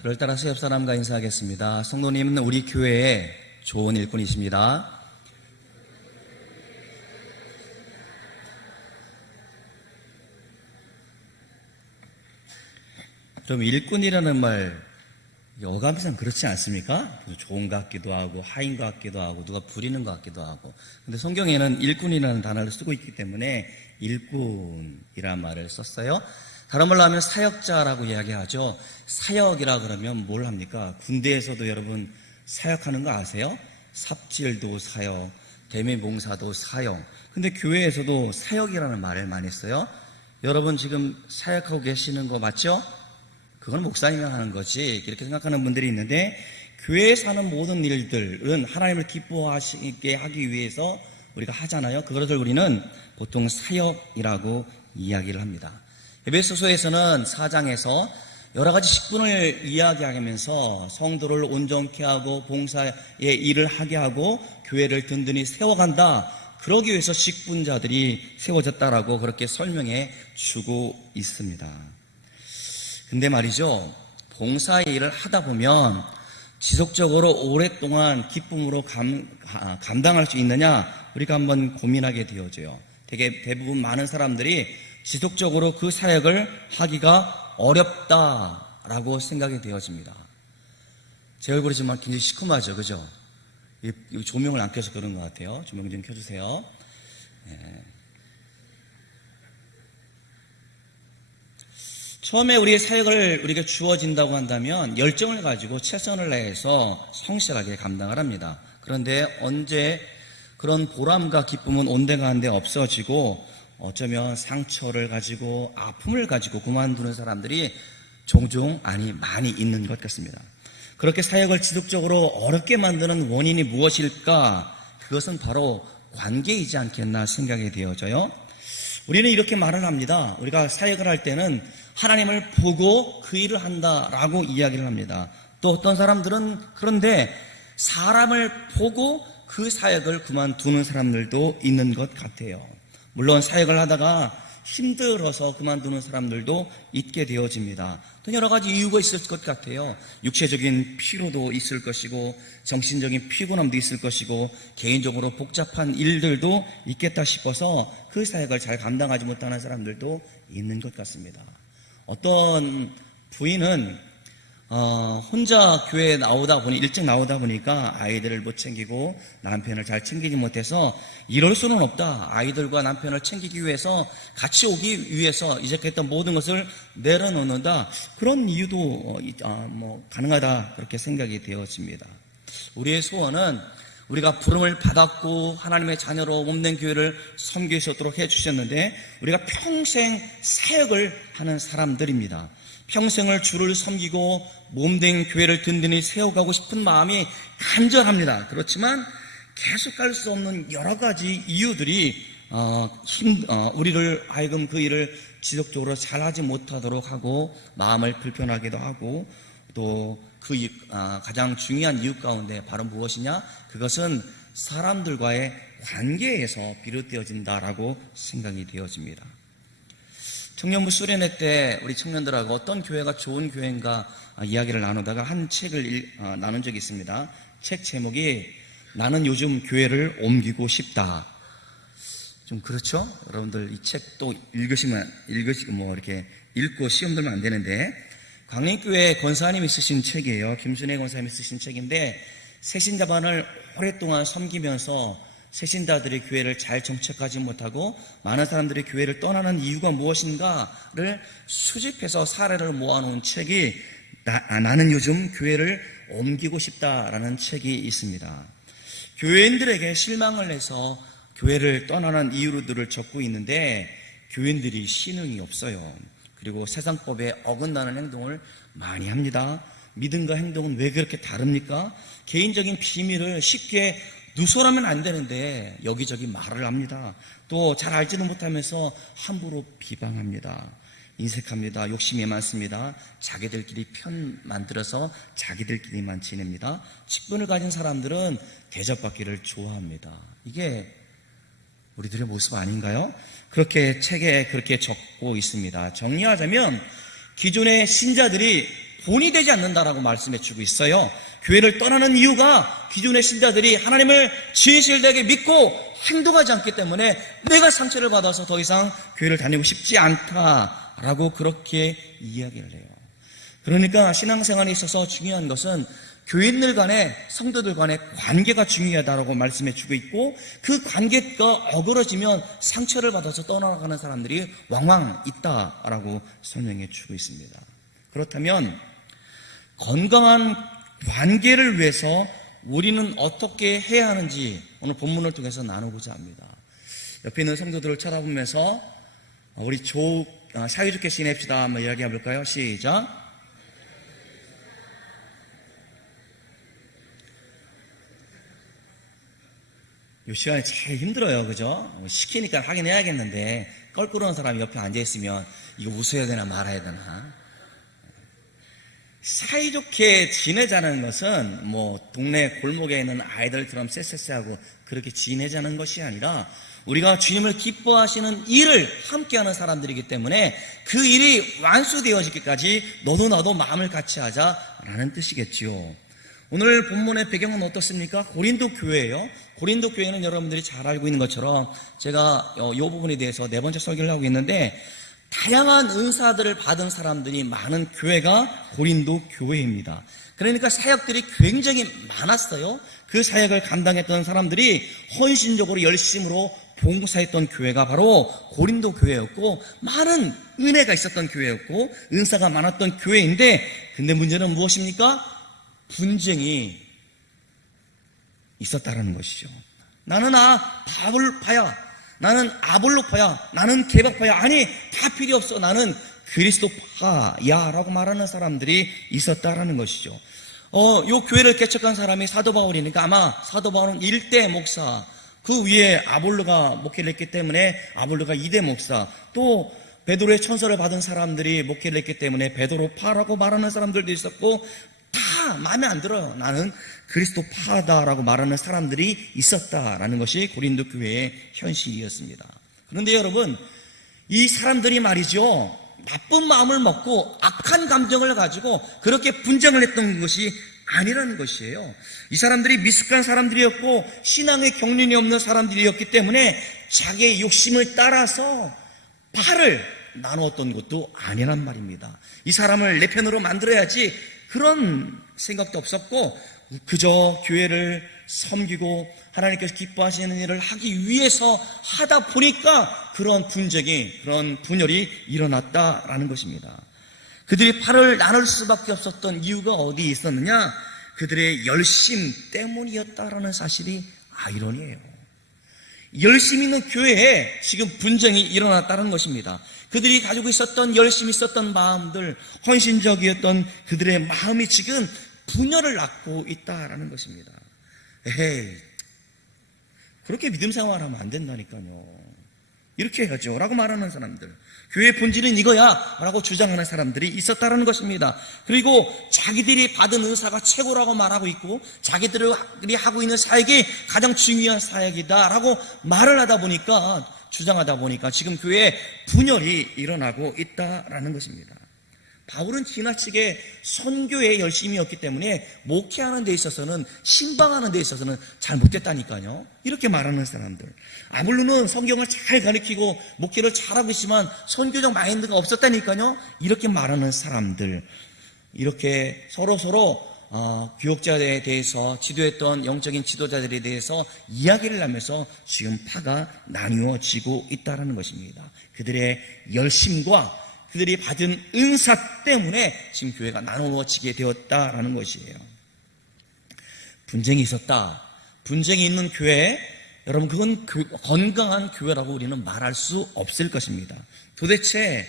저를 따라서 옆 사람과 인사하겠습니다. 성도님은 우리 교회의 좋은 일꾼이십니다. 그럼 일꾼이라는 말 어감상 그렇지 않습니까? 좋은 것 같기도 하고 하인 것 같기도 하고 누가 부리는 것 같기도 하고. 근데 성경에는 일꾼이라는 단어를 쓰고 있기 때문에 일꾼이라는 말을 썼어요. 다른 말로 하면 사역자라고 이야기하죠. 사역이라 그러면 뭘 합니까? 군대에서도 여러분 사역하는 거 아세요? 삽질도 사역, 대매봉사도 사역. 근데 교회에서도 사역이라는 말을 많이 써요. 여러분 지금 사역하고 계시는 거 맞죠? 그건 목사님이 하는 거지 이렇게 생각하는 분들이 있는데, 교회에서 하는 모든 일들은 하나님을 기뻐하시게 하기 위해서 우리가 하잖아요. 그것을 우리는 보통 사역이라고 이야기를 합니다. 에베소서에서는 4장에서 여러 가지 직분을 이야기하면서 성도를 온전케 하고 봉사의 일을 하게 하고 교회를 든든히 세워간다. 그러기 위해서 직분자들이 세워졌다라고 그렇게 설명해 주고 있습니다. 근데 말이죠, 봉사의 일을 하다 보면 지속적으로 오랫동안 기쁨으로 감당할 수 있느냐, 우리가 한번 고민하게 되어져요. 대부분 많은 사람들이 지속적으로 그 사역을 하기가 어렵다라고 생각이 되어집니다. 제 얼굴이 정말 굉장히 시큼하죠, 그죠? 이 조명을 안 켜서 그런 것 같아요. 조명 좀 켜주세요. 네. 처음에 우리의 사역을 우리가 주어진다고 한다면 열정을 가지고 최선을 다해서 성실하게 감당을 합니다. 그런데 언제 그런 보람과 기쁨은 온데간데 없어지고 어쩌면 상처를 가지고 아픔을 가지고 그만두는 사람들이 종종 많이 있는 것 같습니다. 그렇게 사역을 지속적으로 어렵게 만드는 원인이 무엇일까? 그것은 바로 관계이지 않겠나 생각이 되어져요. 우리는 이렇게 말을 합니다. 우리가 사역을 할 때는 하나님을 보고 그 일을 한다라고 이야기를 합니다. 또 어떤 사람들은 그런데 사람을 보고 그 사역을 그만두는 사람들도 있는 것 같아요. 물론 사역을 하다가 힘들어서 그만두는 사람들도 있게 되어집니다. 또 여러 가지 이유가 있을 것 같아요. 육체적인 피로도 있을 것이고 정신적인 피곤함도 있을 것이고 개인적으로 복잡한 일들도 있겠다 싶어서 그 사역을 잘 감당하지 못하는 사람들도 있는 것 같습니다. 어떤 부인은 혼자 교회에 일찍 나오다 보니까 아이들을 못 챙기고 남편을 잘 챙기지 못해서 이럴 수는 없다. 아이들과 남편을 챙기기 위해서 같이 오기 위해서 이적했던 모든 것을 내려놓는다. 그런 이유도 가능하다. 그렇게 생각이 되어집니다. 우리의 소원은 우리가 부름을 받았고 하나님의 자녀로 몸된 교회를 섬길 수 있도록 해주셨는데 우리가 평생 사역을 하는 사람들입니다. 평생을 주를 섬기고 몸된 교회를 든든히 세워가고 싶은 마음이 간절합니다. 그렇지만 계속 갈 수 없는 여러 가지 이유들이 우리를 하여금 그 일을 지속적으로 잘하지 못하도록 하고 마음을 불편하기도 하고 또 그 가장 중요한 이유 가운데 바로 무엇이냐? 그것은 사람들과의 관계에서 비롯되어진다라고 생각이 되어집니다. 청년부 수련회 때 우리 청년들하고 어떤 교회가 좋은 교회인가 이야기를 나누다가 한 책을 나눈 적이 있습니다. 책 제목이 나는 요즘 교회를 옮기고 싶다. 좀 그렇죠? 여러분들 이 책도 이렇게 읽고 시험 들면 안 되는데, 광림교회 권사님이 쓰신 책이에요. 김순애 권사님이 쓰신 책인데, 새신자반을 오랫동안 섬기면서 새신자들이 교회를 잘 정착하지 못하고 많은 사람들이 교회를 떠나는 이유가 무엇인가를 수집해서 사례를 모아놓은 책이 나는 요즘 교회를 옮기고 싶다라는 책이 있습니다. 교회인들에게 실망을 해서 교회를 떠나는 이유들을 적고 있는데 교인들이 신흥이 없어요. 그리고 세상법에 어긋나는 행동을 많이 합니다. 믿음과 행동은 왜 그렇게 다릅니까? 개인적인 비밀을 쉽게 누설하면 안 되는데 여기저기 말을 합니다. 또 잘 알지도 못하면서 함부로 비방합니다. 인색합니다. 욕심이 많습니다. 자기들끼리 편 만들어서 자기들끼리만 지냅니다. 직분을 가진 사람들은 대접받기를 좋아합니다. 이게 우리들의 모습 아닌가요? 그렇게 책에 그렇게 적고 있습니다. 정리하자면 기존의 신자들이 본이 되지 않는다라고 말씀해 주고 있어요. 교회를 떠나는 이유가 기존의 신자들이 하나님을 진실되게 믿고 행동하지 않기 때문에 내가 상처를 받아서 더 이상 교회를 다니고 싶지 않다라고 그렇게 이야기를 해요. 그러니까 신앙생활에 있어서 중요한 것은 교인들 간의, 성도들 간의 관계가 중요하다고 말씀해 주고 있고, 그 관계가 어그러지면 상처를 받아서 떠나가는 사람들이 왕왕 있다라고 설명해 주고 있습니다. 그렇다면 건강한 관계를 위해서 우리는 어떻게 해야 하는지 오늘 본문을 통해서 나누고자 합니다. 옆에 있는 성도들을 쳐다보면서 우리 사이좋게 지냅시다 한번 이야기해 볼까요? 시작. 이 시간에 제일 힘들어요. 그죠? 시키니까 하긴 해야겠는데 껄끄러운 사람이 옆에 앉아있으면 이거 웃어야 되나 말아야 되나. 사이좋게 지내자는 것은 동네 골목에 있는 아이들처럼 쎄쎄쎄하고 그렇게 지내자는 것이 아니라 우리가 주님을 기뻐하시는 일을 함께하는 사람들이기 때문에 그 일이 완수되어지기까지 너도 나도 마음을 같이 하자라는 뜻이겠지요. 오늘 본문의 배경은 어떻습니까? 고린도 교회예요. 고린도 교회는 여러분들이 잘 알고 있는 것처럼 제가 이 부분에 대해서 네 번째 설교를 하고 있는데, 다양한 은사들을 받은 사람들이 많은 교회가 고린도 교회입니다. 그러니까 사역들이 굉장히 많았어요. 그 사역을 감당했던 사람들이 헌신적으로 열심으로 봉사했던 교회가 바로 고린도 교회였고, 많은 은혜가 있었던 교회였고 은사가 많았던 교회인데, 근데 문제는 무엇입니까? 분쟁이 있었다라는 것이죠. 나는 바울파야, 나는 아볼로파야, 나는 개박파야, 아니 다 필요 없어, 나는 그리스도파야 라고 말하는 사람들이 있었다라는 것이죠. 요 교회를 개척한 사람이 사도 바울이니까 아마 사도 바울은 1대 목사, 그 위에 아볼로가 목회를 했기 때문에 아볼로가 2대 목사, 또 베드로의 천서를 받은 사람들이 목회를 했기 때문에 베드로파라고 말하는 사람들도 있었고, 다 마음에 안 들어요. 나는 그리스도파다라고 말하는 사람들이 있었다라는 것이 고린도 교회의 현실이었습니다. 그런데 여러분, 이 사람들이 말이죠, 나쁜 마음을 먹고 악한 감정을 가지고 그렇게 분쟁을 했던 것이 아니라는 것이에요. 이 사람들이 미숙한 사람들이었고 신앙의 경륜이 없는 사람들이었기 때문에 자기의 욕심을 따라서 파를 나누었던 것도 아니란 말입니다. 이 사람을 내 편으로 만들어야지 그런 생각도 없었고, 그저 교회를 섬기고 하나님께서 기뻐하시는 일을 하기 위해서 하다 보니까 그런 분쟁이, 그런 분열이 일어났다라는 것입니다. 그들이 팔을 나눌 수밖에 없었던 이유가 어디에 있었느냐? 그들의 열심 때문이었다라는 사실이 아이러니예요. 열심 있는 교회에 지금 분쟁이 일어났다는 것입니다. 그들이 가지고 있었던 열심히 있었던 마음들, 헌신적이었던 그들의 마음이 지금 분열을 낳고 있다라는 것입니다. 에헤이, 그렇게 믿음 생활하면 안 된다니까요. 이렇게 해야죠 라고 말하는 사람들, 교회의 본질은 이거야 라고 주장하는 사람들이 있었다는 것입니다. 그리고 자기들이 받은 은사가 최고라고 말하고 있고 자기들이 하고 있는 사역이 가장 중요한 사역이다 라고 말을 하다 보니까, 주장하다 보니까 지금 교회에 분열이 일어나고 있다라는 것입니다. 바울은 지나치게 선교에 열심이었기 때문에 목회하는 데 있어서는, 신방하는 데 있어서는 잘 못됐다니까요. 이렇게 말하는 사람들. 아볼로는 성경을 잘 가르치고 목회를 잘하고 있지만 선교적 마인드가 없었다니까요. 이렇게 말하는 사람들. 이렇게 서로 교역자에 대해서 지도했던 영적인 지도자들에 대해서 이야기를 하면서 지금 파가 나뉘어지고 있다는 것입니다. 그들의 열심과 그들이 받은 은사 때문에 지금 교회가 나누어지게 되었다라는 것이에요. 분쟁이 있었다. 분쟁이 있는 교회, 여러분, 그건 건강한 교회라고 우리는 말할 수 없을 것입니다. 도대체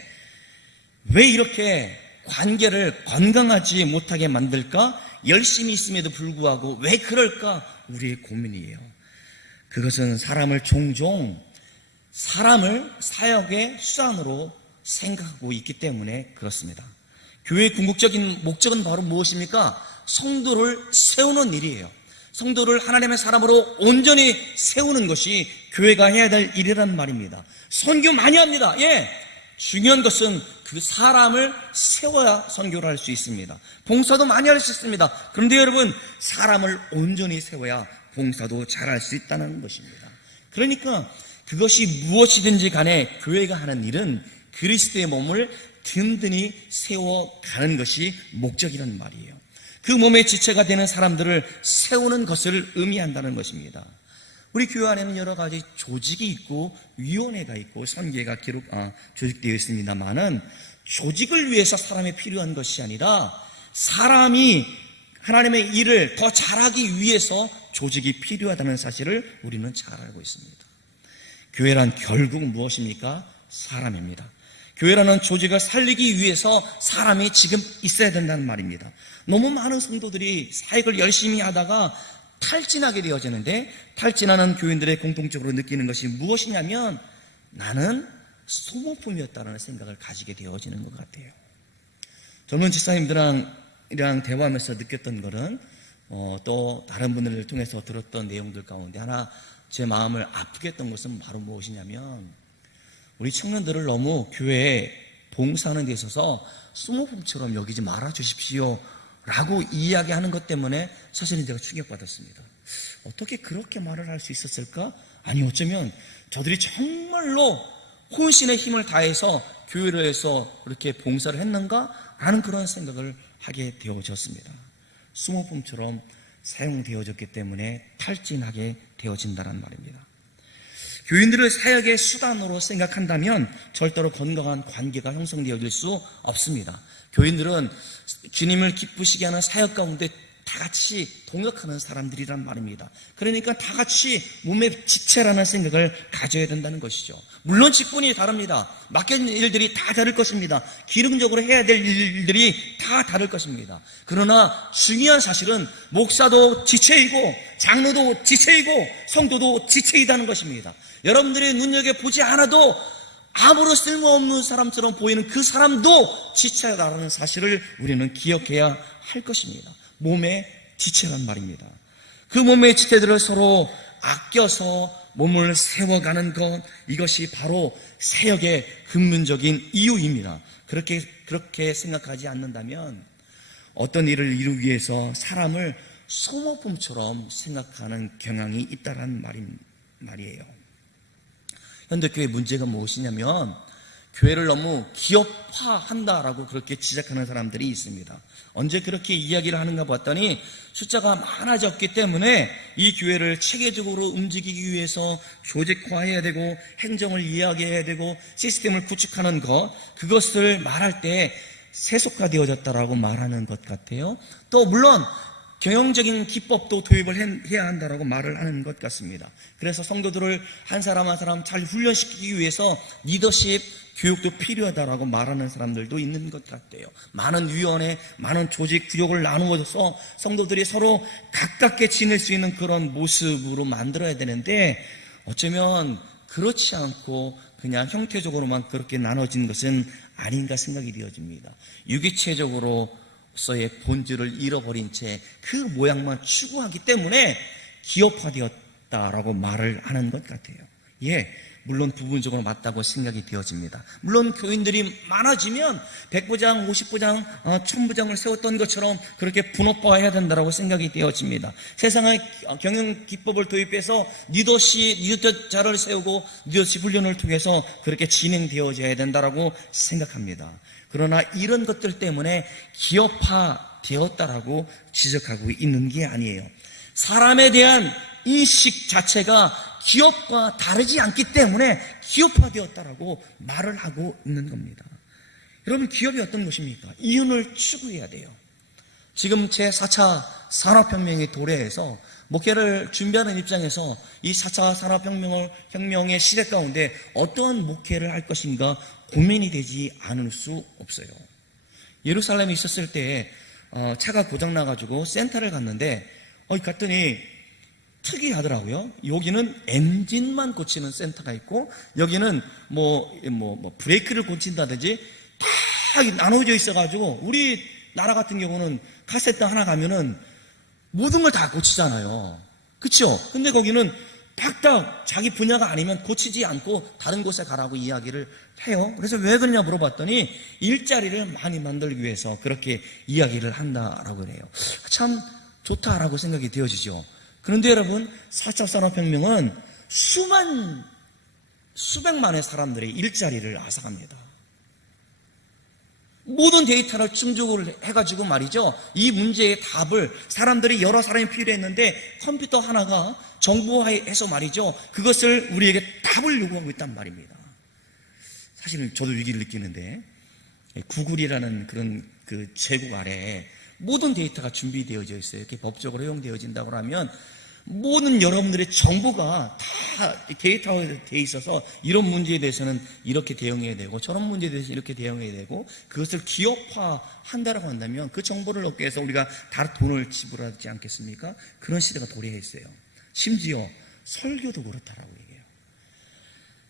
왜 이렇게 관계를 건강하지 못하게 만들까? 열심히 있음에도 불구하고 왜 그럴까? 우리의 고민이에요. 그것은 종종 사람을 사역의 수단으로 생각하고 있기 때문에 그렇습니다. 교회의 궁극적인 목적은 바로 무엇입니까? 성도를 세우는 일이에요. 성도를 하나님의 사람으로 온전히 세우는 것이 교회가 해야 될 일이란 말입니다. 선교 많이 합니다. 예, 중요한 것은 그 사람을 세워야 선교를 할 수 있습니다. 봉사도 많이 할 수 있습니다. 그런데 여러분, 사람을 온전히 세워야 봉사도 잘할 수 있다는 것입니다. 그러니까 그것이 무엇이든지 간에 교회가 하는 일은 그리스도의 몸을 든든히 세워가는 것이 목적이라는 말이에요. 그 몸의 지체가 되는 사람들을 세우는 것을 의미한다는 것입니다. 우리 교회 안에는 여러 가지 조직이 있고 위원회가 있고 선계가 조직되어 있습니다만은 조직을 위해서 사람이 필요한 것이 아니라 사람이 하나님의 일을 더 잘하기 위해서 조직이 필요하다는 사실을 우리는 잘 알고 있습니다. 교회란 결국 무엇입니까? 사람입니다. 교회라는 조직을 살리기 위해서 사람이 지금 있어야 된다는 말입니다. 너무 많은 성도들이 사역을 열심히 하다가 탈진하게 되어지는데, 탈진하는 교인들의 공통적으로 느끼는 것이 무엇이냐면 나는 소모품이었다는 생각을 가지게 되어지는 것 같아요. 젊은 집사님들이랑 대화하면서 느꼈던 것은 또 다른 분들을 통해서 들었던 내용들 가운데 하나 제 마음을 아프게 했던 것은 바로 무엇이냐면, 우리 청년들을 너무 교회에 봉사하는 데 있어서 소모품처럼 여기지 말아 주십시오 라고 이야기하는 것 때문에 사실은 제가 충격받았습니다. 어떻게 그렇게 말을 할 수 있었을까? 아니, 어쩌면 저들이 정말로 혼신의 힘을 다해서 교회를 해서 그렇게 봉사를 했는가? 라는 그런 생각을 하게 되어졌습니다. 소모품처럼 사용되어졌기 때문에 탈진하게 되어진다는 말입니다. 교인들을 사역의 수단으로 생각한다면 절대로 건강한 관계가 형성되어질 수 없습니다. 교인들은 주님을 기쁘시게 하는 사역 가운데 다 같이 동역하는 사람들이란 말입니다. 그러니까 다 같이 몸의 지체라는 생각을 가져야 된다는 것이죠. 물론 직분이 다릅니다. 맡겨진 일들이 다 다를 것입니다. 기능적으로 해야 될 일들이 다 다를 것입니다. 그러나 중요한 사실은 목사도 지체이고 장로도 지체이고 성도도 지체이다는 것입니다. 여러분들이 눈여겨보지 않아도 아무런 쓸모없는 사람처럼 보이는 그 사람도 지체라는 사실을 우리는 기억해야 할 것입니다. 몸의 지체란 말입니다. 그 몸의 지체들을 서로 아껴서 몸을 세워가는 것, 이것이 바로 사역의 근본적인 이유입니다. 그렇게 생각하지 않는다면 어떤 일을 이루기 위해서 사람을 소모품처럼 생각하는 경향이 있다는 말이에요. 현대교회 문제가 무엇이냐면 교회를 너무 기업화한다라고 그렇게 지적하는 사람들이 있습니다. 언제 그렇게 이야기를 하는가 봤더니 숫자가 많아졌기 때문에 이 교회를 체계적으로 움직이기 위해서 조직화해야 되고 행정을 이야기해야 되고 시스템을 구축하는 것, 그것을 말할 때 세속화되어졌다라고 말하는 것 같아요. 또 물론 경영적인 기법도 도입을 해야 한다라고 말을 하는 것 같습니다. 그래서 성도들을 한 사람 한 사람 잘 훈련시키기 위해서 리더십 교육도 필요하다라고 말하는 사람들도 있는 것 같아요. 많은 위원회, 많은 조직 구역을 나누어서 성도들이 서로 가깝게 지낼 수 있는 그런 모습으로 만들어야 되는데 어쩌면 그렇지 않고 그냥 형태적으로만 그렇게 나눠진 것은 아닌가 생각이 되어집니다. 유기체적으로서의 본질을 잃어버린 채 그 모양만 추구하기 때문에 기업화되었다라고 말을 하는 것 같아요. 예, 물론 부분적으로 맞다고 생각이 되어집니다. 물론 교인들이 많아지면 100부장, 50부장, 1000부장을 세웠던 것처럼 그렇게 분업화해야 된다고 생각이 되어집니다. 세상의 경영 기법을 도입해서 리더자를 세우고 리더십 훈련을 통해서 그렇게 진행되어져야 된다고 생각합니다. 그러나 이런 것들 때문에 기업화되었다라고 지적하고 있는 게 아니에요. 사람에 대한 인식 자체가 기업과 다르지 않기 때문에 기업화되었다라고 말을 하고 있는 겁니다. 여러분, 기업이 어떤 것입니까? 이윤을 추구해야 돼요. 지금 제4차 산업혁명의 도래에서 목회를 준비하는 입장에서 이 4차 산업혁명의 시대 가운데 어떠한 목회를 할 것인가 고민이 되지 않을 수 없어요. 예루살렘에 있었을 때 차가 고장나가지고 센터를 갔는데 갔더니 특이하더라고요. 여기는 엔진만 고치는 센터가 있고 여기는 브레이크를 고친다든지 다 나눠져 있어가지고 우리 나라 같은 경우는 카세트 하나 가면은 모든 걸 다 고치잖아요. 그렇죠? 근데 거기는 딱딱 자기 분야가 아니면 고치지 않고 다른 곳에 가라고 이야기를 해요. 그래서 왜 그러냐 물어봤더니 일자리를 많이 만들기 위해서 그렇게 이야기를 한다라고 그래요. 참 좋다라고 생각이 되어지죠. 그런데 여러분, 4차 산업혁명은 수백만의 사람들의 일자리를 앗아갑니다. 모든 데이터를 충족을 해가지고 말이죠, 이 문제의 답을 사람들이 여러 사람이 필요했는데 컴퓨터 하나가 정보화해서 말이죠, 그것을 우리에게 답을 요구하고 있단 말입니다. 사실은 저도 위기를 느끼는데, 구글이라는 그런 그 제국 아래에 모든 데이터가 준비되어져 있어요. 이렇게 법적으로 허용되어진다고 하면 모든 여러분들의 정보가 다 데이터화되어 있어서 이런 문제에 대해서는 이렇게 대응해야 되고 저런 문제에 대해서 이렇게 대응해야 되고, 그것을 기업화한다고 한다면 그 정보를 얻기 위해서 우리가 다 돈을 지불하지 않겠습니까? 그런 시대가 도래해 있어요. 심지어 설교도 그렇다라고 얘기해요.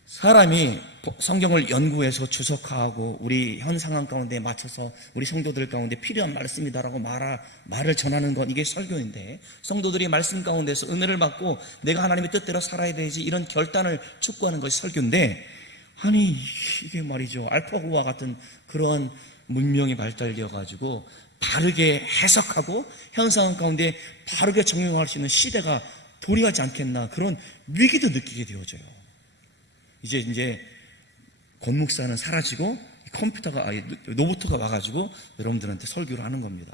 사람이 성경을 연구해서 주석화하고 우리 현 상황 가운데 맞춰서 우리 성도들 가운데 필요한 말씀이다라고 말을 전하는 건 이게 설교인데, 성도들이 말씀 가운데서 은혜를 받고 내가 하나님의 뜻대로 살아야 되지 이런 결단을 촉구하는 것이 설교인데, 아니 이게 말이죠, 알파고와 같은 그런 문명이 발달되어 가지고 바르게 해석하고 현 상황 가운데 바르게 적용할 수 있는 시대가 도래하지 않겠나, 그런 위기도 느끼게 되어져요. 이제 권목사는 사라지고 로봇가 와가지고 여러분들한테 설교를 하는 겁니다.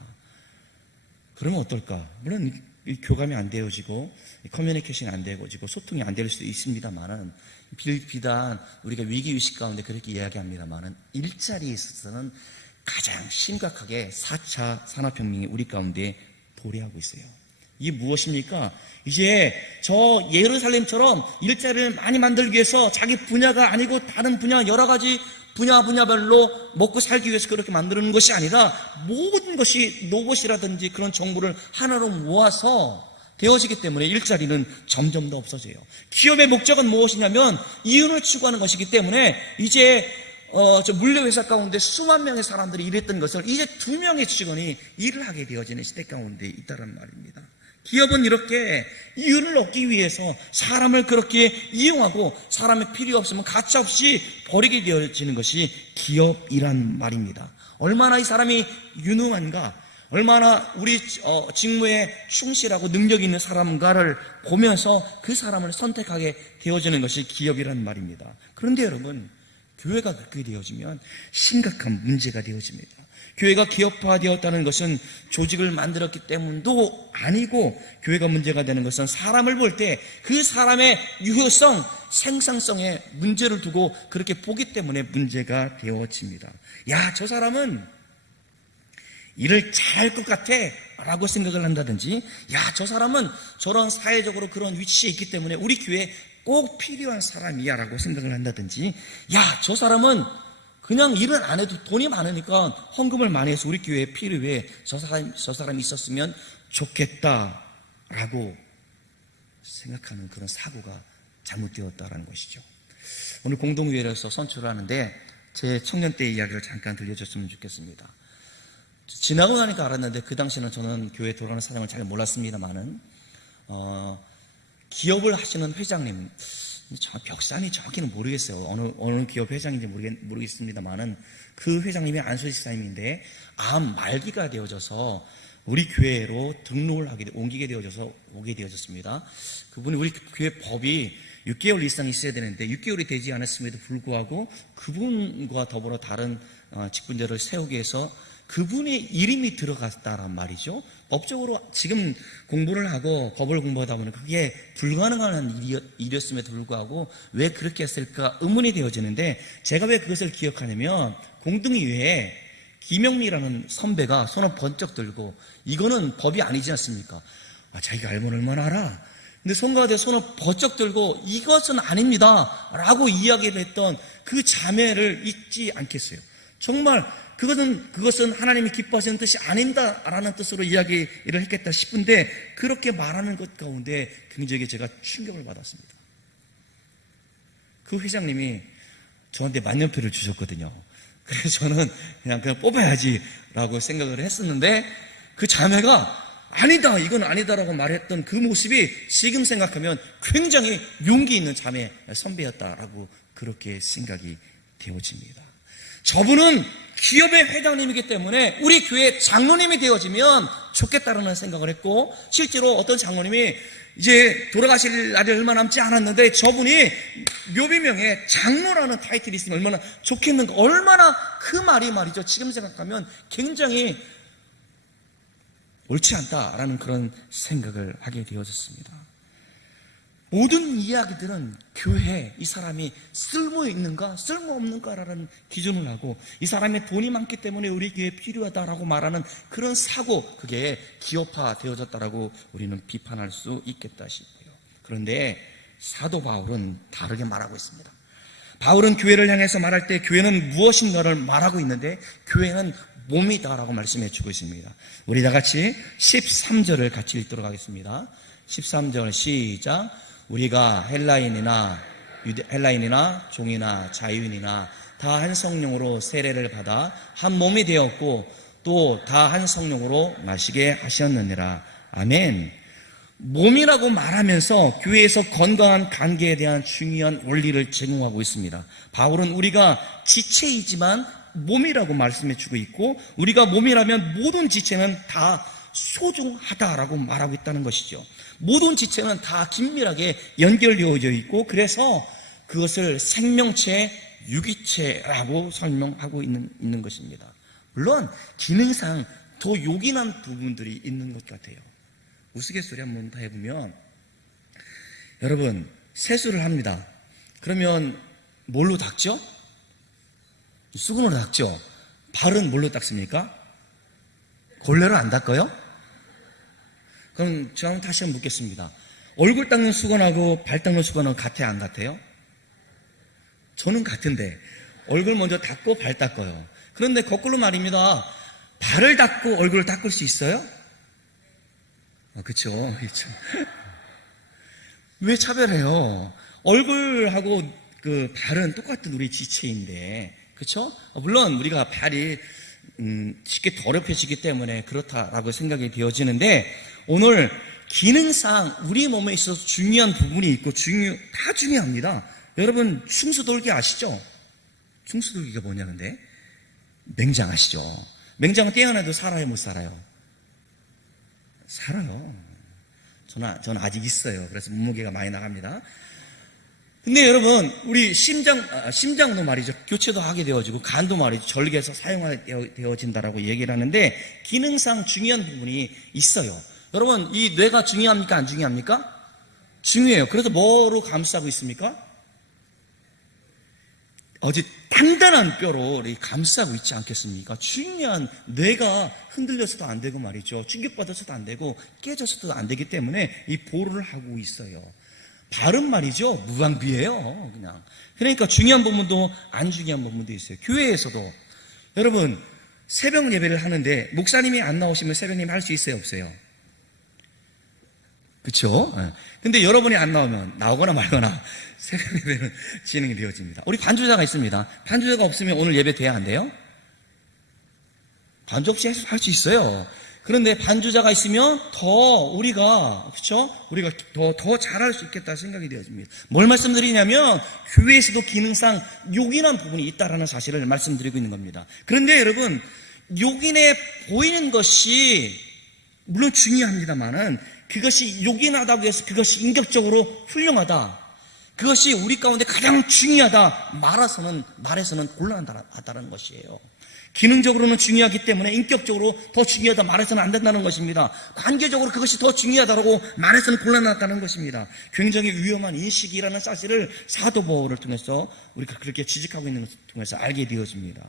그러면 어떨까? 물론 이 교감이 안 되어지고 커뮤니케이션이 안 되어지고 소통이 안 될 수도 있습니다만은, 비단 우리가 위기의식 가운데 그렇게 이야기합니다만은, 일자리에 있어서는 가장 심각하게 4차 산업혁명이 우리 가운데 도래하고 있어요. 이게 무엇입니까? 이제 저 예루살렘처럼 일자리를 많이 만들기 위해서 자기 분야가 아니고 다른 분야, 여러 가지 분야별로 먹고 살기 위해서 그렇게 만드는 것이 아니라, 모든 것이 로봇이라든지 그런 정보를 하나로 모아서 되어지기 때문에 일자리는 점점 더 없어져요. 기업의 목적은 무엇이냐면 이윤을 추구하는 것이기 때문에, 이제 저 물류회사 가운데 수만 명의 사람들이 일했던 것을 이제 2명의 직원이 일을 하게 되어지는 시대 가운데 있다는 말입니다. 기업은 이렇게 이윤을 얻기 위해서 사람을 그렇게 이용하고 사람의 필요 없으면 가차없이 버리게 되어지는 것이 기업이란 말입니다. 얼마나 이 사람이 유능한가, 얼마나 우리 직무에 충실하고 능력 있는 사람인가를 보면서 그 사람을 선택하게 되어지는 것이 기업이란 말입니다. 그런데 여러분, 교회가 그렇게 되어지면 심각한 문제가 되어집니다. 교회가 기업화되었다는 것은 조직을 만들었기 때문도 아니고, 교회가 문제가 되는 것은 사람을 볼 때 그 사람의 유효성, 생산성에 문제를 두고 그렇게 보기 때문에 문제가 되어집니다. 야, 저 사람은 일을 잘할 것 같아 라고 생각을 한다든지, 야, 저 사람은 저런 사회적으로 그런 위치에 있기 때문에 우리 교회에 꼭 필요한 사람이야 라고 생각을 한다든지, 야, 저 사람은 그냥 일은 안 해도 돈이 많으니까 헌금을 많이 해서 우리 교회에 필요해, 저 사람이 있었으면 좋겠다라고 생각하는 그런 사고가 잘못되었다라는 것이죠. 오늘 공동회의에서 선출을 하는데 제 청년 때 이야기를 잠깐 들려줬으면 좋겠습니다. 지나고 나니까 알았는데, 그 당시에는 저는 교회 돌아가는 사정을 잘 몰랐습니다만은, 기업을 하시는 회장님, 벽산이 정확히는 모르겠어요. 어느 기업 회장인지 모르겠습니다만은, 그 회장님이 안소희 집사님인데 암 말기가 되어져서 우리 교회로 등록을 옮기게 되어져서 오게 되어졌습니다. 그분이 우리 교회 법이 6개월 이상 있어야 되는데 6개월이 되지 않았음에도 불구하고 그분과 더불어 다른 직분자를 세우기 위해서 그분의 이름이 들어갔다란 말이죠. 법적으로 지금 공부를 하고 법을 공부하다 보니까 그게 불가능한 일이었음에도 불구하고 왜 그렇게 했을까 의문이 되어지는데, 제가 왜 그것을 기억하냐면, 공동의회에 김영미라는 선배가 손을 번쩍 들고, 이거는 법이 아니지 않습니까? 자기가 알면 얼마나 알아? 근데 손가락에 손을 번쩍 들고 이것은 아닙니다 라고 이야기를 했던 그 자매를 잊지 않겠어요. 정말 그것은 하나님이 기뻐하시는 뜻이 아닌다라는 뜻으로 이야기를 했겠다 싶은데, 그렇게 말하는 것 가운데 굉장히 제가 충격을 받았습니다. 그 회장님이 저한테 만년표를 주셨거든요. 그래서 저는 그냥 뽑아야지라고 생각을 했었는데, 그 자매가 아니다, 이건 아니다라고 말했던 그 모습이 지금 생각하면 굉장히 용기 있는 자매 선배였다라고 그렇게 생각이 되어집니다. 저분은 기업의 회장님이기 때문에 우리 교회 장로님이 되어지면 좋겠다라는 생각을 했고, 실제로 어떤 장로님이 이제 돌아가실 날이 얼마 남지 않았는데 저분이 묘비명에 장로라는 타이틀이 있으면 얼마나 좋겠는가, 얼마나 그 말이 말이죠, 지금 생각하면 굉장히 옳지 않다라는 그런 생각을 하게 되어졌습니다. 모든 이야기들은 교회에 이 사람이 쓸모 있는가 쓸모없는가라는 기준을 하고, 이 사람의 돈이 많기 때문에 우리 교회에 필요하다라고 말하는 그런 사고, 그게 기업화 되어졌다라고 우리는 비판할 수 있겠다 싶고요. 그런데 사도 바울은 다르게 말하고 있습니다. 바울은 교회를 향해서 말할 때 교회는 무엇인가를 말하고 있는데, 교회는 몸이다라고 말씀해 주고 있습니다. 우리 다 같이 13절을 같이 읽도록 하겠습니다. 13절 시작. 우리가 헬라인이나 종이나 자유인이나 다 한 성령으로 세례를 받아 한 몸이 되었고 또 다 한 성령으로 마시게 하셨느니라. 아멘. 몸이라고 말하면서 교회에서 건강한 관계에 대한 중요한 원리를 제공하고 있습니다. 바울은 우리가 지체이지만 몸이라고 말씀해 주고 있고, 우리가 몸이라면 모든 지체는 다 소중하다라고 말하고 있다는 것이죠. 모든 지체는 다 긴밀하게 연결되어져 있고, 그래서 그것을 생명체, 유기체라고 설명하고 있는 것입니다. 물론 기능상 더 요긴한 부분들이 있는 것 같아요. 우스갯소리 한번 다 해보면, 여러분 세수를 합니다. 그러면 뭘로 닦죠? 수건으로 닦죠. 발은 뭘로 닦습니까? 걸레로 안 닦아요? 그럼 제가 한번 다시 한번 묻겠습니다. 얼굴 닦는 수건하고 발 닦는 수건은 같아요, 안 같아요? 저는 같은데 얼굴 먼저 닦고 발 닦아요. 그런데 거꾸로 말입니다. 발을 닦고 얼굴을 닦을 수 있어요? 그렇죠. 왜 차별해요? 얼굴하고 그 발은 똑같은 우리 지체인데, 그렇죠? 물론 우리가 발이 쉽게 더럽혀지기 때문에 그렇다라고 생각이 되어지는데, 오늘 기능상 우리 몸에 있어서 중요한 부분이 있고 다 중요합니다. 여러분 충수돌기 아시죠? 충수돌기가 뭐냐, 근데 맹장 아시죠? 맹장은 깨어나도 살아요, 못 살아요? 살아요. 저는 아직 있어요. 그래서 몸무게가 많이 나갑니다. 근데 여러분, 우리 심장도 말이죠, 교체도 하게 되어지고, 간도 말이죠, 절개해서 사용하게 되어진다라고 얘기를 하는데, 기능상 중요한 부분이 있어요. 여러분, 이 뇌가 중요합니까, 안 중요합니까? 중요해요. 그래서 뭐로 감싸고 있습니까? 어제 단단한 뼈로 감싸고 있지 않겠습니까? 중요한 뇌가 흔들려서도 안 되고 말이죠, 충격받아서도 안 되고 깨져서도 안 되기 때문에 이 보호를 하고 있어요. 발은 말이죠, 무방비예요. 그러니까 중요한 부분도 안 중요한 부분도 있어요. 교회에서도 여러분 새벽 예배를 하는데 목사님이 안 나오시면 새벽 예배 할 수 있어요, 없어요? 그렇죠? 근데 여러분이 안 나오거나 말거나 새벽 예배는 진행이 되어집니다. 우리 반주자가 있습니다. 반주자가 없으면 오늘 예배 돼야 안 돼요? 반주 없이 할 수 있어요. 그런데 반주자가 있으면 더 우리가, 그렇죠? 우리가 더 잘할 수 있겠다 생각이 되어집니다. 뭘 말씀드리냐면, 교회에서도 기능상 요긴한 부분이 있다라는 사실을 말씀드리고 있는 겁니다. 그런데 여러분, 요긴해 보이는 것이 물론 중요합니다만은, 그것이 요긴하다고 해서 그것이 인격적으로 훌륭하다, 그것이 우리 가운데 가장 중요하다 말해서는 곤란하다는 것이에요. 기능적으로는 중요하기 때문에 인격적으로 더 중요하다 말해서는 안 된다는 것입니다. 관계적으로 그것이 더 중요하다고 말해서는 곤란하다는 것입니다. 굉장히 위험한 인식이라는 사실을 사도 바울을 통해서 우리가 그렇게 지적하고 있는 것을 통해서 알게 되어집니다.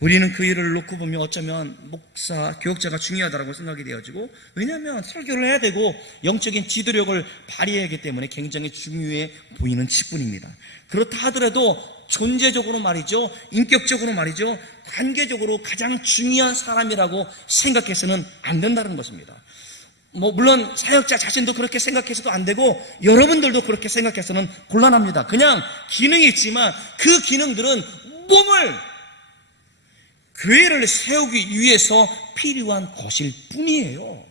우리는 그 일을 놓고 보면 어쩌면 목사, 교역자가 중요하다고 생각이 되어지고, 왜냐하면 설교를 해야 되고 영적인 지도력을 발휘해야 하기 때문에 굉장히 중요해 보이는 직분입니다. 그렇다 하더라도 존재적으로 말이죠, 인격적으로 말이죠, 관계적으로 가장 중요한 사람이라고 생각해서는 안 된다는 것입니다. 물론 사역자 자신도 그렇게 생각해서도 안 되고 여러분들도 그렇게 생각해서는 곤란합니다. 그냥 기능이 있지만 그 기능들은 교회를 세우기 위해서 필요한 것일 뿐이에요.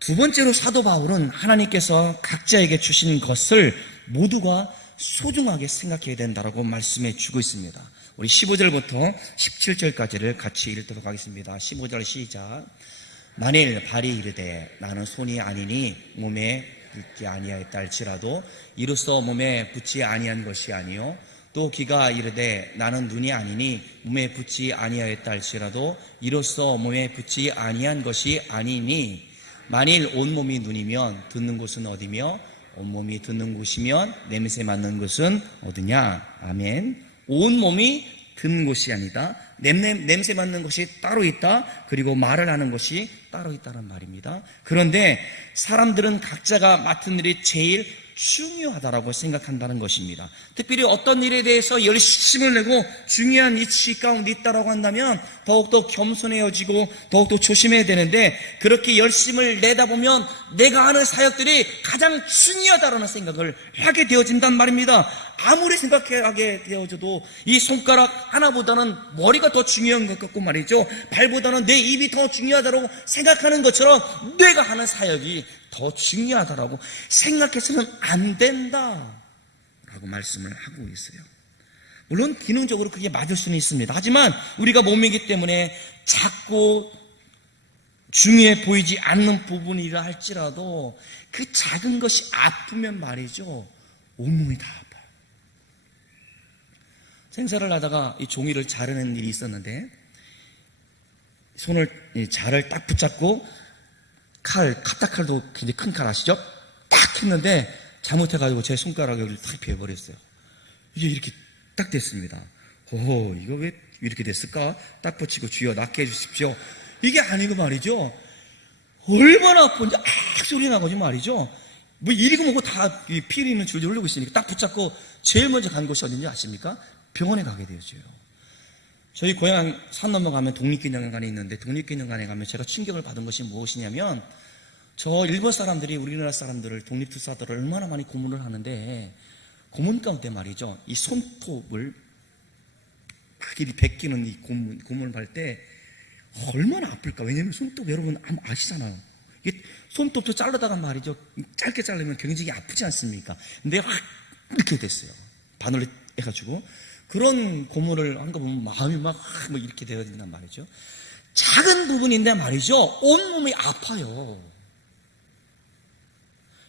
두 번째로 사도 바울은 하나님께서 각자에게 주신 것을 모두가 소중하게 생각해야 된다고 말씀해 주고 있습니다. 우리 15절부터 17절까지를 같이 읽도록 하겠습니다. 15절 시작. 만일 발이 이르되 나는 손이 아니니 몸에 붙지 아니하였다 할지라도 이로써 몸에 붙지 아니한 것이 아니요 또 귀가 이르되 나는 눈이 아니니 몸에 붙지 아니하였다 할지라도 이로써 몸에 붙지 아니한 것이 아니니 만일 온몸이 눈이면 듣는 곳은 어디며 온몸이 듣는 곳이면 냄새 맡는 곳은 어디냐. 아멘. 온몸이 듣는 곳이 아니다. 냄새 맡는 것이 따로 있다. 그리고 말을 하는 것이 따로 있다는 말입니다. 그런데 사람들은 각자가 맡은 일이 제일 중요하다라고 생각한다는 것입니다. 특별히 어떤 일에 대해서 열심을 내고 중요한 이치 가운데 있다라고 한다면 더욱더 겸손해지고 더욱더 조심해야 되는데 그렇게 열심을 내다 보면 내가 하는 사역들이 가장 중요하다라는 생각을 하게 되어진단 말입니다. 아무리 생각하게 되어져도 이 손가락 하나보다는 머리가 더 중요한 것 같고 말이죠. 발보다는 내 입이 더 중요하다고 생각하는 것처럼 내가 하는 사역이 더 중요하다라고 생각해서는 안 된다라고 말씀을 하고 있어요. 물론 기능적으로 그게 맞을 수는 있습니다. 하지만 우리가 몸이기 때문에 작고 중요해 보이지 않는 부분이라 할지라도 그 작은 것이 아프면 말이죠. 온몸이 다 아파요. 생사를 하다가 이 종이를 자르는 일이 있었는데 자를 딱 붙잡고 카타칼도 굉장히 큰 칼 아시죠? 딱 했는데 잘못해가지고 제 손가락을 여기를 탁 베어버렸어요. 이게 이렇게 딱 됐습니다. 오, 이거 왜 이렇게 됐을까? 딱 붙이고 주여 낫게 해주십시오. 이게 아니고 말이죠. 얼마나 아픈지 소리 나가지고 말이죠. 뭐 이리고 뭐고 다 피 있는 줄줄 흐르고 있으니까 딱 붙잡고 제일 먼저 간 곳이 어딘지 아십니까? 병원에 가게 되어져요. 저희 고향 산 넘어가면 독립기념관이 있는데 독립기념관에 가면 제가 충격을 받은 것이 무엇이냐면 저 일본 사람들이 우리나라 사람들을 독립투사들을 얼마나 많이 고문을 하는데 고문 가운데 말이죠. 이 손톱을 막 베끼는 이 고문을 할 때 얼마나 아플까. 왜냐하면 손톱 여러분 아시잖아요. 이게 손톱도 자르다가 말이죠. 짧게 자르면 굉장히 아프지 않습니까? 근데 확 이렇게 됐어요. 바늘로 해가지고. 그런 고문을 한 거 보면 마음이 막 이렇게 되어진단 말이죠. 작은 부분인데 말이죠. 온몸이 아파요.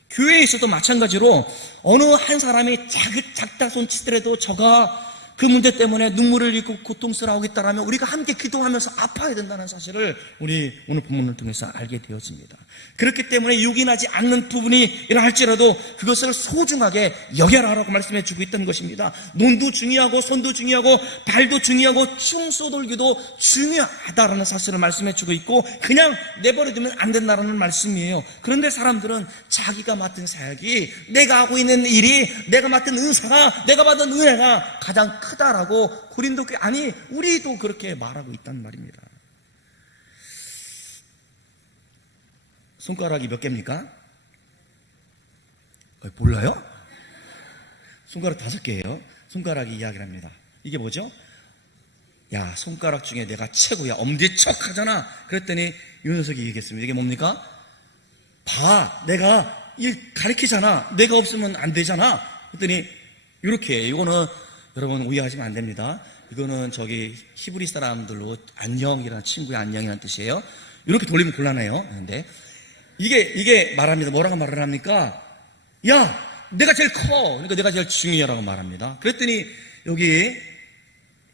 교회에 있어도 마찬가지로 어느 한 사람이 작다 손치더라도 저가 그 문제 때문에 눈물을 흘리고 고통스러워하겠다라면 우리가 함께 기도하면서 아파야 된다는 사실을 우리 오늘 본문을 통해서 알게 되어집니다. 그렇기 때문에 유gin하지 않는 부분이 일어날지라도 그것을 소중하게 여겨라라고 말씀해 주고 있던 것입니다. 눈도 중요하고 손도 중요하고 발도 중요하고 충소돌기도 중요하다라는 사실을 말씀해 주고 있고 그냥 내버려두면 안 된다라는 말씀이에요. 그런데 사람들은 자기가 맡은 사역이 내가 하고 있는 일이 내가 맡은 은사가 내가 받은 은혜가 가장 크다라고 고린도 교회 아니 우리도 그렇게 말하고 있단 말입니다. 손가락이 몇 개입니까? 몰라요? 손가락 5개예요. 손가락이 이야기를 합니다. 이게 뭐죠? 야, 손가락 중에 내가 최고야. 엄지척 하잖아. 그랬더니 이 녀석이 얘기했습니다. 이게 뭡니까? 봐, 내가 가르치잖아. 내가 없으면 안 되잖아. 그랬더니 이렇게 이거는 여러분 오해하시면 안 됩니다. 이거는 저기 히브리 사람들로 안녕이라는 친구의 안녕이라는 뜻이에요. 이렇게 돌리면 곤란해요. 그런데 이게 말합니다. 뭐라고 말을 합니까? 야, 내가 제일 커. 그러니까 내가 제일 중요하라고 말합니다. 그랬더니 여기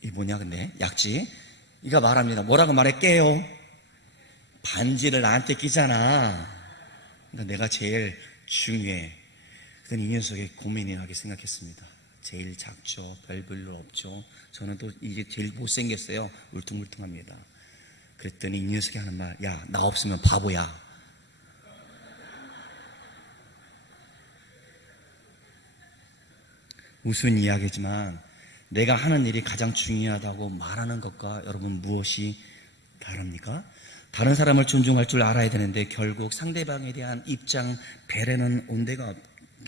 이 뭐냐 근데 약지 이가 말합니다. 뭐라고 말할게요? 반지를 나한테 끼잖아. 그러니까 내가 제일 중요해. 그랬더니 이 녀석이 고민이 나게 생각했습니다. 제일 작죠. 별 별로 없죠. 저는 또 이게 제일 못생겼어요. 울퉁불퉁합니다. 그랬더니 이 녀석이 하는 말, 야, 나 없으면 바보야. 우스운 이야기지만 내가 하는 일이 가장 중요하다고 말하는 것과 여러분 무엇이 다릅니까? 다른 사람을 존중할 줄 알아야 되는데 결국 상대방에 대한 입장, 배려는 온데가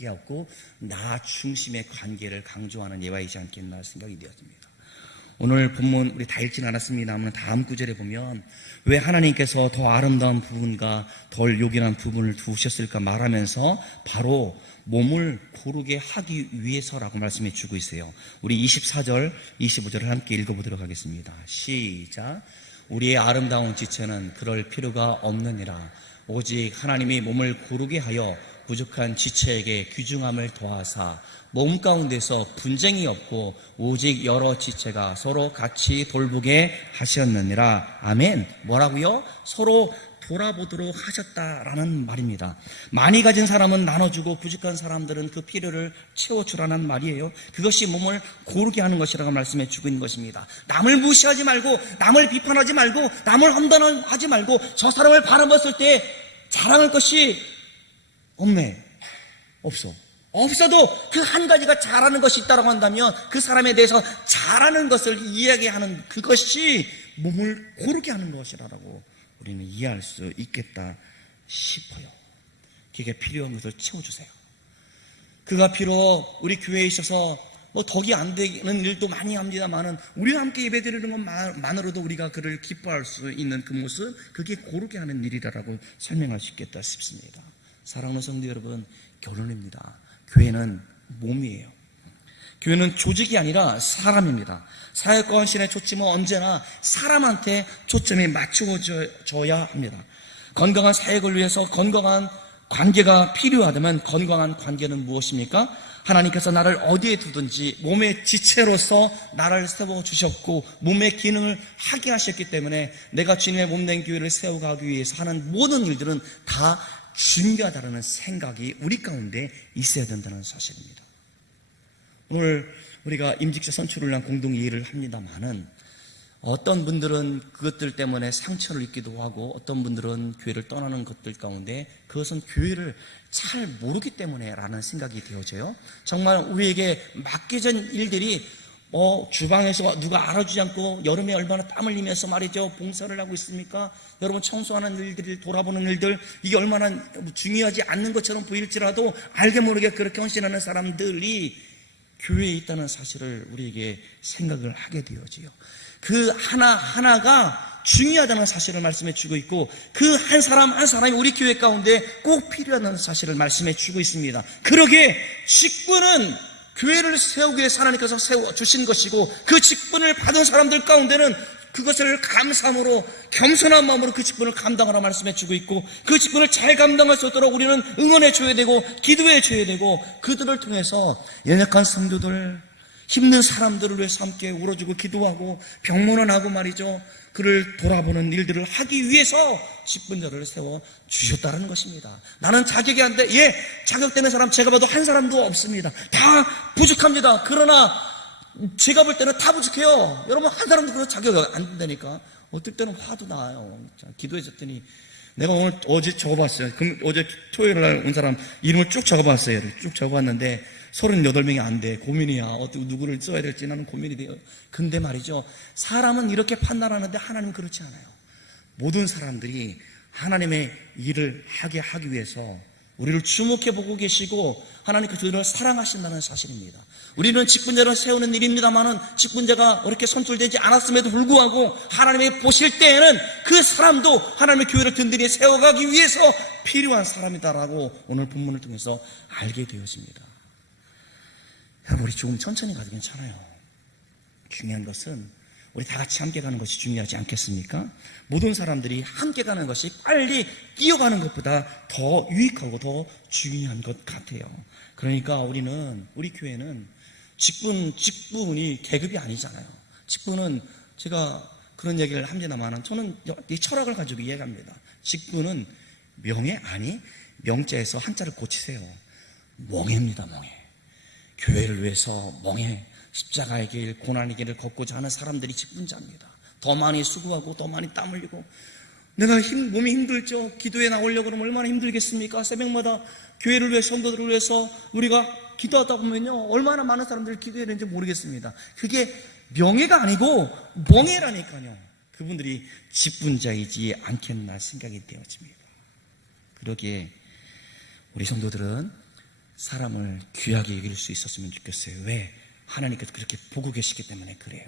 없고 나 중심의 관계를 강조하는 예화이지 않겠나 생각이 되었습니다. 오늘 본문 우리 다 읽진 않았습니다만 다음 구절에 보면 왜 하나님께서 더 아름다운 부분과 덜 요긴한 부분을 두셨을까 말하면서 바로 몸을 고르게 하기 위해서라고 말씀해 주고 있어요. 우리 24절, 25절을 함께 읽어보도록 하겠습니다. 시작. 우리의 아름다운 지체는 그럴 필요가 없느니라. 오직 하나님이 몸을 고르게 하여 부족한 지체에게 귀중함을 더하사 몸 가운데서 분쟁이 없고 오직 여러 지체가 서로 같이 돌보게 하셨느니라. 아멘. 뭐라고요? 서로 돌아보도록 하셨다라는 말입니다. 많이 가진 사람은 나눠주고 부족한 사람들은 그 필요를 채워주라는 말이에요. 그것이 몸을 고르게 하는 것이라고 말씀해 주고 있는 것입니다. 남을 무시하지 말고, 남을 비판하지 말고, 남을 험담하지 말고, 저 사람을 바라봤을 때 자랑할 것이 없네. 없어. 없어도 그 한 가지가 잘하는 것이 있다고 한다면 그 사람에 대해서 잘하는 것을 이야기하는 그것이 몸을 고르게 하는 것이라고 우리는 이해할 수 있겠다 싶어요. 그게 필요한 것을 채워주세요. 그가 비록 우리 교회에 있어서 덕이 안 되는 일도 많이 합니다만은 우리와 함께 예배드리는 것만으로도 우리가 그를 기뻐할 수 있는 그 모습, 그게 고르게 하는 일이라고 설명할 수 있겠다 싶습니다. 사랑하는 성도 여러분, 결론입니다. 교회는 몸이에요. 교회는 조직이 아니라 사람입니다. 사역과 헌신의 초점은 언제나 사람한테 초점이 맞추어져야 합니다. 건강한 사역을 위해서 건강한 관계가 필요하다면 건강한 관계는 무엇입니까? 하나님께서 나를 어디에 두든지 몸의 지체로서 나를 세워주셨고 몸의 기능을 하게 하셨기 때문에 내가 주님의 몸된 교회를 세워가기 위해서 하는 모든 일들은 다 중요하다는 생각이 우리 가운데 있어야 된다는 사실입니다. 오늘 우리가 임직자 선출을 위한 공동 이해를 합니다만은 어떤 분들은 그것들 때문에 상처를 입기도 하고 어떤 분들은 교회를 떠나는 것들 가운데 그것은 교회를 잘 모르기 때문에 라는 생각이 되어져요. 정말 우리에게 맡겨진 일들이 주방에서 누가 알아주지 않고 여름에 얼마나 땀 흘리면서 말이죠 봉사를 하고 있습니까? 여러분 청소하는 일들을 돌아보는 일들 이게 얼마나 중요하지 않는 것처럼 보일지라도 알게 모르게 그렇게 헌신하는 사람들이 교회에 있다는 사실을 우리에게 생각을 하게 되어지요. 그 하나하나가 중요하다는 사실을 말씀해 주고 있고 그 한 사람 한 사람이 우리 교회 가운데 꼭 필요하다는 사실을 말씀해 주고 있습니다. 그러기에 직분은 교회를 세우기 위해서 하나님께서 세워주신 것이고 그 직분을 받은 사람들 가운데는 그것을 감사함으로 겸손한 마음으로 그 직분을 감당하라 말씀해 주고 있고 그 직분을 잘 감당할 수 있도록 우리는 응원해 줘야 되고 기도해 줘야 되고 그들을 통해서 연약한 성도들 힘든 사람들을 위해서 함께 울어주고 기도하고 병문안하고 말이죠 그를 돌아보는 일들을 하기 위해서 직분자를 세워주셨다는 것입니다. 나는 자격이 안 돼. 자격되는 사람 제가 봐도 한 사람도 없습니다. 다 부족합니다. 그러나 제가 볼 때는 다 부족해요. 여러분 한 사람도 그런 자격이 안 된다니까. 어떨 때는 화도 나요. 기도해줬더니 내가 어제 적어봤어요. 어제 토요일 날 온 사람 이름을 쭉 적어봤어요. 쭉 적어봤는데 38명이 안 돼. 고민이야. 어떻게 누구를 써야 될지 나는 고민이 돼요. 근데 말이죠. 사람은 이렇게 판단하는데 하나님은 그렇지 않아요. 모든 사람들이 하나님의 일을 하기 위해서 우리를 주목해 보고 계시고 하나님께서 우리를 사랑하신다는 사실입니다. 우리는 직분자를 세우는 일입니다만은 직분자가 그렇게 선출되지 않았음에도 불구하고 하나님이 보실 때에는 그 사람도 하나님의 교회를 든든히 세워가기 위해서 필요한 사람이다라고 오늘 본문을 통해서 알게 되었습니다. 여러분 우리 조금 천천히 가도 괜찮아요. 중요한 것은 우리 다 같이 함께 가는 것이 중요하지 않겠습니까? 모든 사람들이 함께 가는 것이 빨리 뛰어가는 것보다 더 유익하고 더 중요한 것 같아요. 그러니까 우리 교회는 직분이 계급이 아니잖아요. 직분은 제가 그런 얘기를 합니다만 저는 이 철학을 가지고 이해합니다. 직분은 명예 아니 명자에서 한자를 고치세요. 멍해입니다. 멍해. 교회를 위해서 멍해 십자가의 길 고난의 길을 걷고자 하는 사람들이 직분자입니다. 더 많이 수고하고 더 많이 땀 흘리고 내가 몸이 힘들죠. 기도에 나오려고 그러면 얼마나 힘들겠습니까? 새벽마다 교회를 위해 성도들을 위해서 우리가 기도하다 보면요 얼마나 많은 사람들이 기도해야 되는지 모르겠습니다. 그게 명예가 아니고 멍해라니까요. 그분들이 직분자이지 않겠나 생각이 되어집니다. 그러기에 우리 성도들은 사람을 귀하게 여길 수 있었으면 좋겠어요. 왜? 하나님께서 그렇게 보고 계시기 때문에 그래요.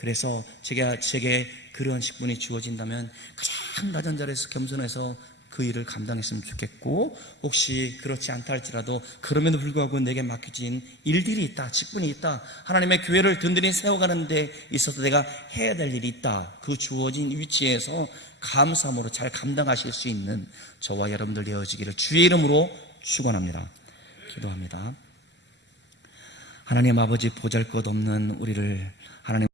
그래서 제게 그런 직분이 주어진다면 가장 낮은 자리에서 겸손해서 그 일을 감당했으면 좋겠고, 혹시 그렇지 않다 할지라도 그럼에도 불구하고 내게 맡겨진 일들이 있다, 직분이 있다, 하나님의 교회를 든든히 세워가는 데 있어서 내가 해야 될 일이 있다, 그 주어진 위치에서 감사함으로 잘 감당하실 수 있는 저와 여러분들 되어지기를 주의 이름으로 축원합니다. 기도합니다. 하나님 아버지, 보잘것없는 우리를 하나님